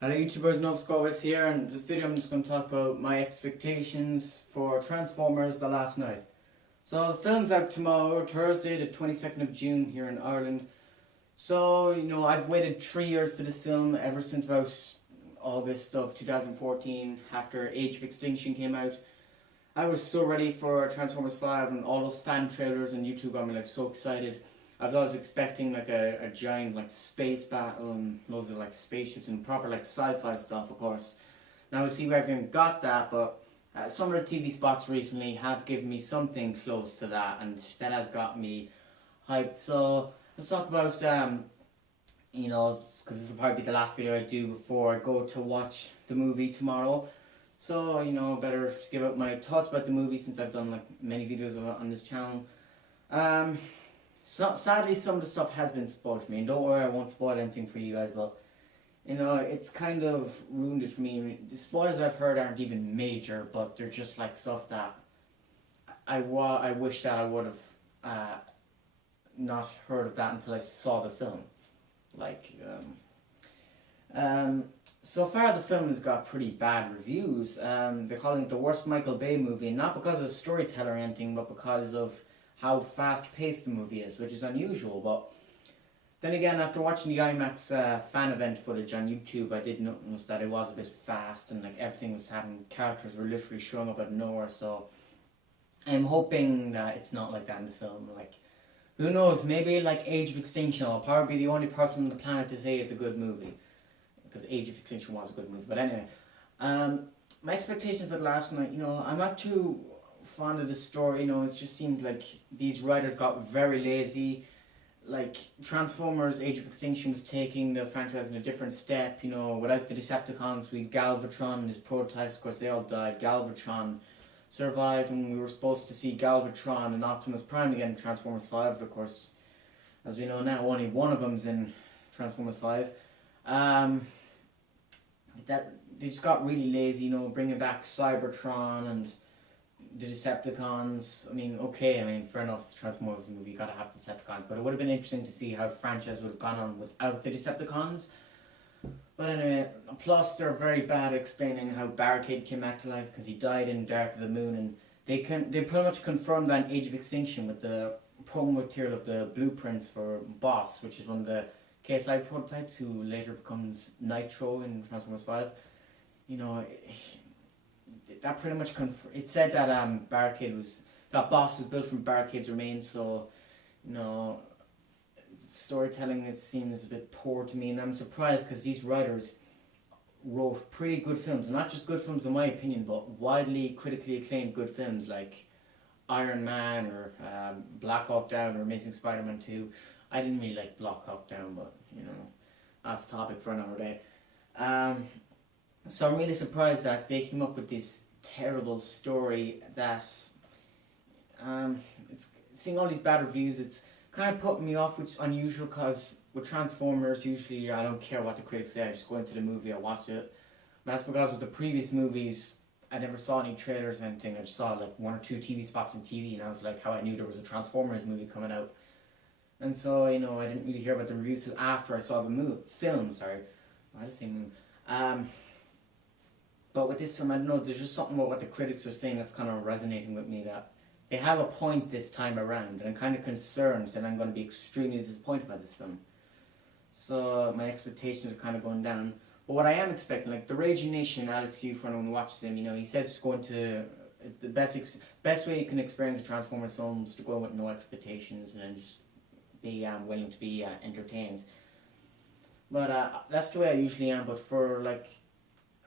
Hello YouTubers, Novskovis here, and in this video I'm just going to talk about my expectations for Transformers The Last Night. So the film's out tomorrow, Thursday the 22nd of June here in Ireland. So, I've waited 3 years for this film, ever since about August of 2014, after Age of Extinction came out. I was so ready for Transformers 5 and all those fan trailers on YouTube. I'm like so excited. I was expecting like a giant like space battle and loads of like spaceships and proper like sci-fi stuff, of course. Now we see we haven't got that, but some of the TV spots recently have given me something close to that, and that has got me hyped. So let's talk about because this will probably be the last video I do before I go to watch the movie tomorrow. So better give out my thoughts about the movie since I've done like many videos of it on this channel. So, sadly, some of the stuff has been spoiled for me, and don't worry, I won't spoil anything for you guys, but, it's kind of ruined it for me. I mean, the spoilers I've heard aren't even major, but they're just, like, stuff that I wish that I would have not heard of that until I saw the film. Like, so far the film has got pretty bad reviews. They're calling it the worst Michael Bay movie, not because of storytelling or anything, but because of how fast-paced the movie is, which is unusual. But then again, after watching the IMAX fan event footage on YouTube, I did notice that it was a bit fast and like everything was happening. Characters were literally showing up out of nowhere. So I'm hoping that it's not like that in the film. Like, who knows? Maybe like Age of Extinction, I'll probably be the only person on the planet to say it's a good movie, because Age of Extinction was a good movie. But anyway, my expectations for the last night, I'm not too fond of the story. It just seemed like these writers got very lazy. Like, Transformers Age of Extinction was taking the franchise in a different step. Without the Decepticons, we had Galvatron and his prototypes. Of course, they all died. Galvatron survived, and we were supposed to see Galvatron and Optimus Prime again in Transformers 5. But of course, as we know now, only one of them's in Transformers 5. That they just got really lazy, bringing back Cybertron and the Decepticons. Fair enough, Transformers movie, you gotta have Decepticons, but it would have been interesting to see how the franchise would have gone on without the Decepticons. But anyway, plus they're very bad at explaining how Barricade came back to life, because he died in Dark of the Moon, and they pretty much confirmed that in Age of Extinction with the promo material of the blueprints for Boss, which is one of the KSI prototypes who later becomes Nitro in Transformers 5. That pretty much it said that that Boss was built from Barricade's remains. So storytelling, it seems a bit poor to me, and I'm surprised because these writers wrote pretty good films, and not just good films in my opinion, but widely critically acclaimed good films like Iron Man or Black Hawk Down or Amazing Spider-Man 2. I didn't really like Black Hawk Down, but that's a topic for another day. So I'm really surprised that they came up with this terrible story that it's seeing all these bad reviews. It's kind of putting me off, which is unusual because with Transformers usually I don't care what the critics say, I just go into the movie, I watch it. But that's because with the previous movies I never saw any trailers or anything. I just saw like one or two TV spots on TV, and I was like, how I knew there was a Transformers movie coming out. And so I didn't really hear about the reviews till after I saw the film. Sorry, why did I say moon? But with this film, I don't know, there's just something about what the critics are saying that's kind of resonating with me, that they have a point this time around, and I'm kind of concerned that I'm going to be extremely disappointed by this film. So my expectations are kind of going down. But what I am expecting, like the Raging Nation, Alex Yu, for anyone who watches him, he said just going to the best way you can experience a Transformers film is to go in with no expectations and just be willing to be entertained. But that's the way I usually am. But for like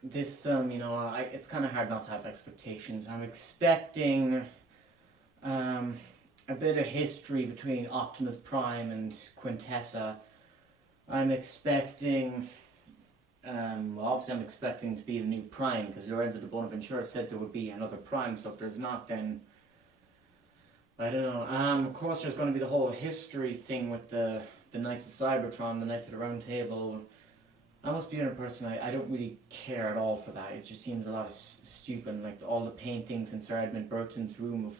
this film, it's kind of hard not to have expectations. I'm expecting a bit of history between Optimus Prime and Quintessa. I'm expecting, obviously I'm expecting to be the new Prime, because Lorenzo de Bonaventura said there would be another Prime, so if there's not, then I don't know. Of course there's going to be the whole history thing with the Knights of Cybertron, the Knights of the Round Table. I must be a person, I don't really care at all for that. It just seems a lot of stupid, like all the paintings in Sir Edmund Burton's room of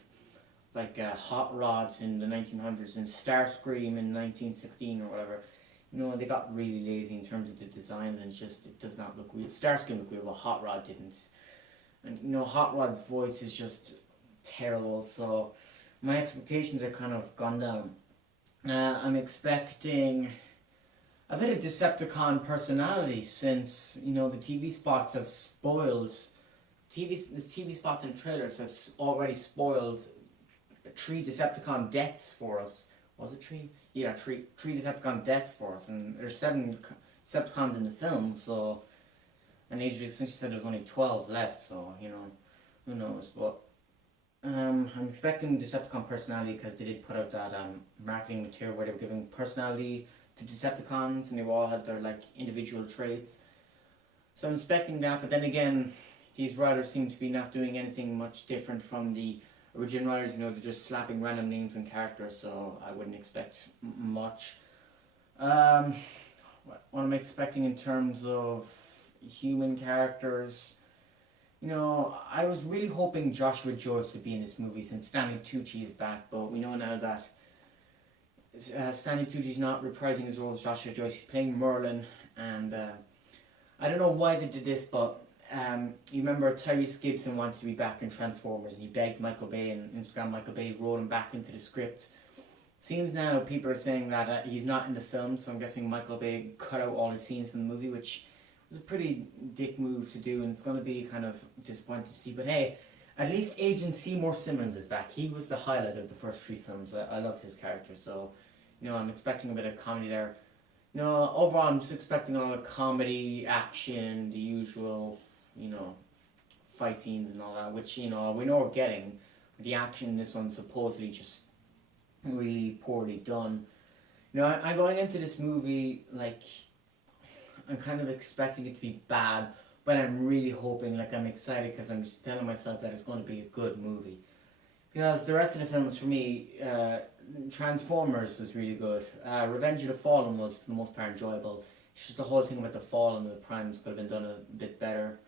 like Hot Rod in the 1900s and Starscream in 1916 or whatever. They got really lazy in terms of the designs, and it does not look real. Starscream looked real, but Hot Rod didn't. And Hot Rod's voice is just terrible, so my expectations are kind of gone down. I'm expecting a bit of Decepticon personality, since the TV spots have spoiled the TV spots in the trailers has already spoiled 3 Decepticon deaths for us. Was it 3? Yeah, three Decepticon deaths for us, and there's 7 Decepticons in the film. So, and Age of Extinction said there was only 12 left. So who knows? But I'm expecting Decepticon personality, because they did put out that marketing material where they were giving personality to Decepticons, and they all had their individual traits. So I'm expecting that, but then again, these writers seem to be not doing anything much different from the original writers. They're just slapping random names and characters, so I wouldn't expect much. What I'm expecting in terms of human characters, I was really hoping Joshua Joyce would be in this movie, since Stanley Tucci is back, but we know now that Stanley Tucci is not reprising his role as Joshua Joyce. He's playing Merlin, and I don't know why they did this, but you remember Tyrese Gibson wanted to be back in Transformers, and he begged Michael Bay, and Instagram Michael Bay wrote him back into the script. Seems now people are saying that he's not in the film, so I'm guessing Michael Bay cut out all his scenes from the movie, which was a pretty dick move to do, and it's going to be kind of disappointing to see. But hey, at least Agent Seymour Simmons is back. He was the highlight of the first 3 films. I loved his character, so I'm expecting a bit of comedy there. Overall, I'm just expecting a lot of comedy, action, the usual, fight scenes and all that, which, we know we're getting. The action in this one's supposedly just really poorly done. I'm going into this movie, I'm kind of expecting it to be bad, but I'm really hoping, I'm excited, because I'm just telling myself that it's going to be a good movie. Because the rest of the films, for me, Transformers was really good. Revenge of the Fallen was, for the most part, enjoyable. It's just the whole thing about the Fallen and the Primes could have been done a bit better.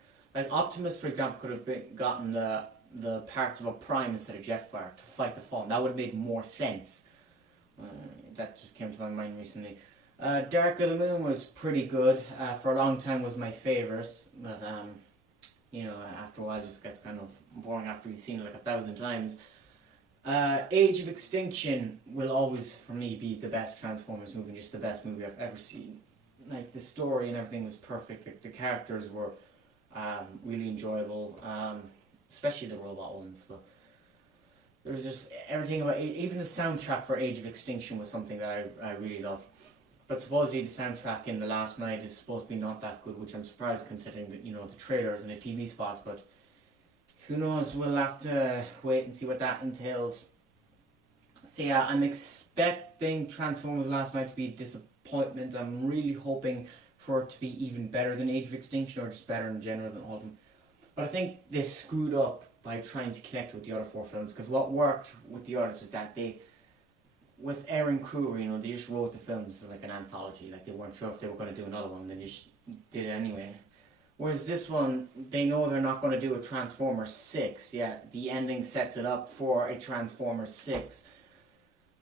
Optimus, for example, could have gotten the parts of a Prime instead of Jetfire to fight the Fallen. That would have made more sense. That just came to my mind recently. Dark of the Moon was pretty good. For a long time was my favourite. But, after a while it just gets kind of boring after you've seen it 1,000 times. Age of Extinction will always, for me, be the best Transformers movie, just the best movie I've ever seen. The story and everything was perfect. The characters were really enjoyable, especially the robot ones. But there was just everything about it. Even the soundtrack for Age of Extinction was something that I really loved. But supposedly the soundtrack in The Last Night is supposed to be not that good, which I'm surprised considering that, the trailers and the TV spots. But who knows? We'll have to wait and see what that entails. So yeah, I'm expecting Transformers Last Night to be a disappointment. I'm really hoping for it to be even better than Age of Extinction, or just better in general than all of them. But I think they screwed up by trying to connect with the other 4 films, because what worked with the others was that with Aaron Kruger, they just wrote the films like an anthology. They weren't sure if they were going to do another one, they just did it anyway. Whereas this one, they know they're not going to do a Transformers 6. Yeah, the ending sets it up for a Transformers 6.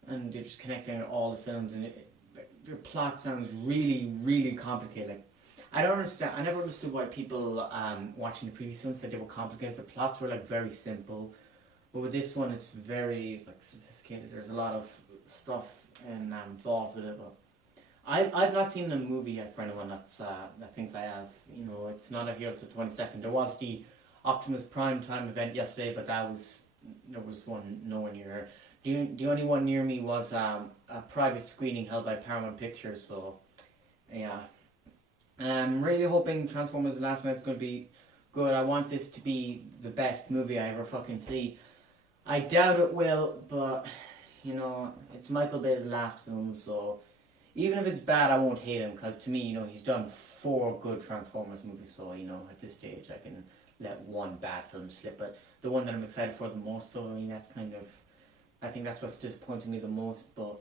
And they're just connecting all the films, and their plot sounds really, really complicated. I don't understand. I never understood why people watching the previous films said they were complicated. The plots were very simple, but with this one, it's very sophisticated. There's a lot of stuff involved with it. But I've not seen the movie yet. For anyone that thinks I have, it's not out here till 22nd. There was the Optimus Prime time event yesterday, but there was one nowhere near here. The only one near me was a private screening held by Paramount Pictures. So yeah. I'm really hoping Transformers The Last Night's going to be good. I want this to be the best movie I ever fucking see. I doubt it will, but, it's Michael Bay's last film, so even if it's bad, I won't hate him, because to me, he's done 4 good Transformers movies, so, at this stage, I can let one bad film slip. But the one that I'm excited for the most, so, that's I think that's what's disappointing me the most, but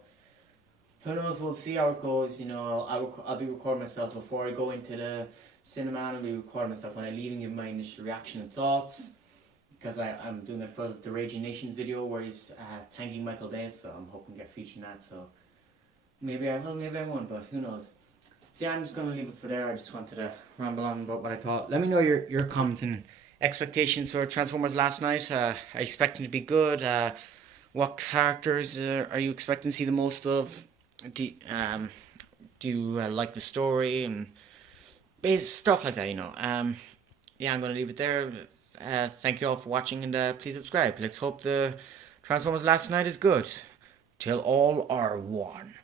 who knows, we'll see how it goes. I'll be recording myself before I go into the cinema, and I'll be recording myself when I leave and give my initial reaction and thoughts, because I'm doing it for the Raging Nations video where he's thanking Michael Bay, so I'm hoping to get featured in that. So Maybe I will, maybe I won't, but who knows. See, I'm just gonna leave it for there. I just wanted to ramble on about what I thought. Let me know your comments and expectations for Transformers last night. Are you expecting to be good? What characters are you expecting to see the most of? Do you like the story and base stuff like that? Yeah, I'm gonna leave it there. Thank you all for watching and please subscribe. Let's hope the Transformers last night is good. Till all are one.